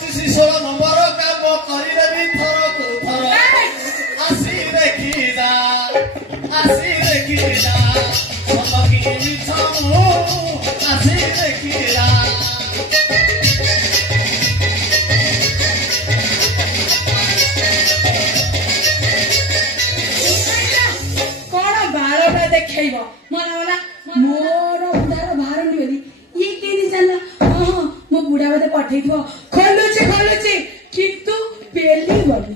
25-16 ନମ୍ବର କାମ କରିଦେବି ଥରକୁ ଥର ଆସି ଦେଖିଲା ସତ କି ମିଛ ମୁଁ ଆସି ଦେଖିଲା କଣ ବାରଟା ଦେଖେଇବ ମନା ମୋର ବୁଢାର ବାହାରୁନି ବୋଲି ଇଏ କେମିତି ଜାଣିଲା ହଁ ମୋ ବୁଢା ବୋଧେ ପଠେଇଥିବ ଖୋଲୁଛି କିନ୍ତୁ ପେଲି ବୋଲି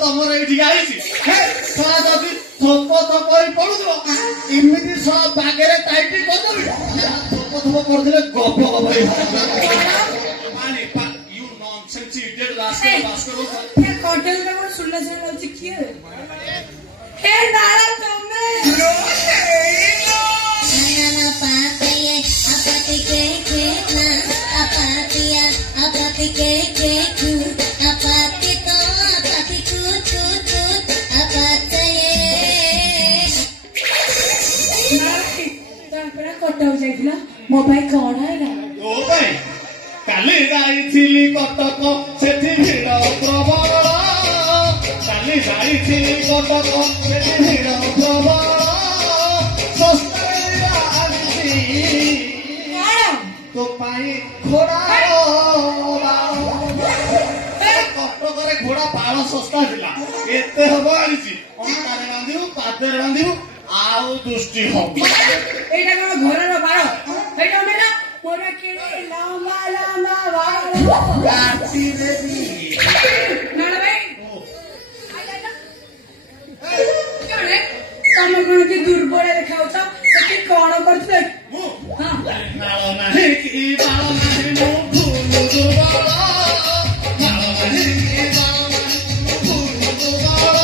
ତମର ଏଇଠି ଆଇଛି ଯଦି ଥୋପ ହେଇ ପଡୁଥିବ ଏମିତି ବାଗରେ ଟାଇଟି କରିଦେବି ଥୋପ କରିଦେଲେ ଗପ ହେଇ ଶୁଣିଲା କିଏ ହେ ନାଳ ତମେ କଟକ ଯାଇଥିଲା ମୋ ପାଇଁ କଣ ହେଲା ତୋ ପାଇଁ କାଲି ଯାଇଥିଲି କଟକ ସେଠି ଭିଡ଼ ପ୍ରବଳ କାଲି ଯାଇଥିଲି କଟକ ସେଠି ଭିଡ଼ ପ୍ରବଳ ଶସ୍ତାରେ ଆଣିଛି ତୋ ପାଇଁ ଘୋଡ଼ା କଟକରେ ଘୋଡ଼ା ବାଳ ଶସ୍ତା ଥିଲା ଏତେ ହବ ଆଣିଛି ଅଣ୍ଟାରେ ବାନ୍ଧିବୁ ପାଦରେ ବାନ୍ଧିବୁ ଆଉ ଦୃଷ୍ଟି ହବ ଏଇଟା କଣ ଘରର ବାଳ ଏଇଟା ନା ମୋର କିଣି ଲମ୍ବା ବାଳ କାଟି ଦେବି ନାଳ ଭାଇ ତମେ କଣ କି ଦୁର୍ବଳ ଦେଖାଉଛ ସେଠି କଣ କରୁଥିଲେ ନାଳ ନାହିଁ କି ବାଳ ନାହିଁ ମୁଁ ଭୁଲ ଦୁର୍ବଳ ନାଳ ନାହିଁ କି ବାଳ ନାହିଁ ମୁଁ ଭୁଲ ଦୁର୍ବଳ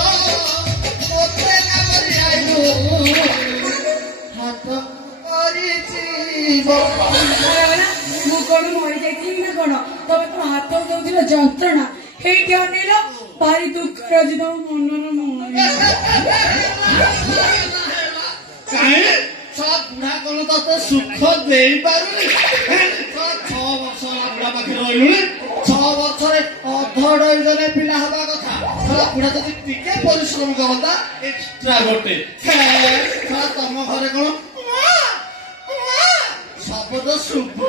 ମୋତେ କାମରେ ଆଇବୁ ହାତ କରିଛି ମୁଁ କଣ ମରି ଯାଇଥିଲି ନା କଣ ତମେ ତ ହାତ ଦଉଥିଲ ଯନ୍ତ୍ରଣା ହେଇଠି ଅନେଇଲ ଭାରି ଦୁଃଖର ଅଛି ତମ ମନର ବୁଢା କଣ ତତେ ସୁଖ ଦେଇପାରୁନି 6 ବର୍ଷ ହେଲା ବୁଢା ପାଖରେ ରହିଲୁଣି 6 ବର୍ଷରେ ଅଧଡ ପିଲା ହବା କଥା ବୁଢା ଯଦି ଟିକେ ପରିଶ୍ରମ କରନ୍ତା ଏକ୍ସଟ୍ରା ଗୋଟେ ତମ ଘରେ କଣ ଶବ୍ଦ ଶୁଭୁ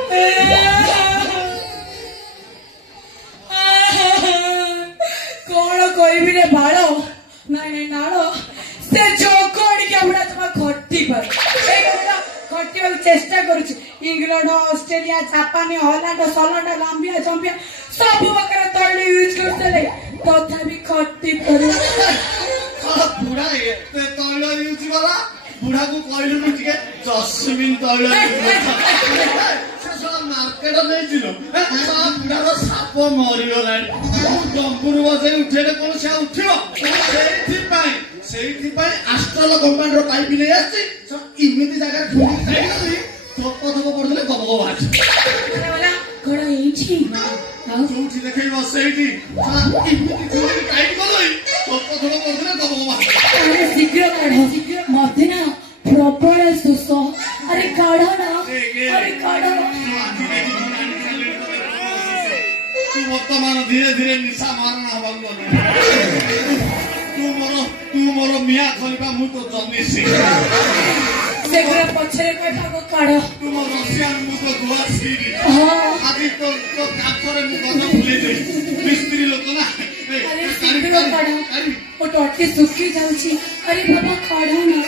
କଣ କହିବି ରେ ବାଳ ନାଇଁ ନାଳ ସେ ଯୋଗ ଆଣିକି ବୁଢା ତମେ ଖଟି ପାରୁ ଖଟିବାକୁ ଚେଷ୍ଟା କରୁଛି ଇଂଲଣ୍ଡ ଅଷ୍ଟ୍ରେଲିଆ ଜାପାନ ହଲାଣ୍ଡ ସଲାଣ୍ଡ ଲାମ୍ବିଆ ଜମ୍ବିଆ ସବୁ ପ୍ରକାର ତୈଳ ୟୁଜ କରିଦେଲେ ତଥାପି ଖଟି ପାରୁ ବୁଢା ଏତେ ତୈଳ ୟୁଜ କଲା ବୁଢାକୁ କହିଲୁନି ଟିକେ ଜସ୍ମିନ ତୈଳ ମାର୍କେଟ ନେଇଥିଲୁ ବୁଢାର ସାପ ମରିଗଲାଣି ଜମ୍ବୁରୁ ବସେଇ ଉଠେଇଲେ କଣ ସେ ଉଠିବ ସେଇଥିପାଇଁ ଆଷ୍ଟ୍ରଲ କମ୍ପାନୀର ପାଇପ ନେଇ ଆସିଛି ଏମିତି ଜାଗାରେ ଥୋପ ପଡୁଥିଲେ ଗବ ଗବ ବାହାରିଛି କଣ ହେଇଛି ଯୋଉଠି ଦେଖେଇବ ସେଇଠି ଏମିତି ଟାଇଟ କଲଇ ଥୋପ ପଡୁଥିଲେ ଗବ ଗବ ବାହାରିଛି ଶୀଘ୍ର କାଢ ମତେ ନା ପ୍ରବଳ ଶୋଷ ଆରେ କାଢ ନା ଆରେ କାଢ ବର୍ତ୍ତମାନ ଧୀରେ ଧୀରେ ନିଶା ମାରଣ ହବାକୁ ଗଲୁ ତୁ ମୋର ମିଆ ଖଲିଫା ମୁଁ ତ ଜନ୍ମିସି ସେଗୁରା ପଛରେ କହିବାକୁ କାଢ ତୁ ମୋ ରସିଆନ ମୁଁ ତ ଗୋଆ ସିରି ଆଜି ତ କାଠରେ ମୁଁ କଥା ଭୁଲି ଦେଇ ମିସ୍ତ୍ରୀ ଲୋକ ନା ଆରେ ଶୀଘ୍ର କାଢ ମୋ ତଟି ଶୁଖି ଯାଉଛି ଆରେ ବାବା କାଢ ନା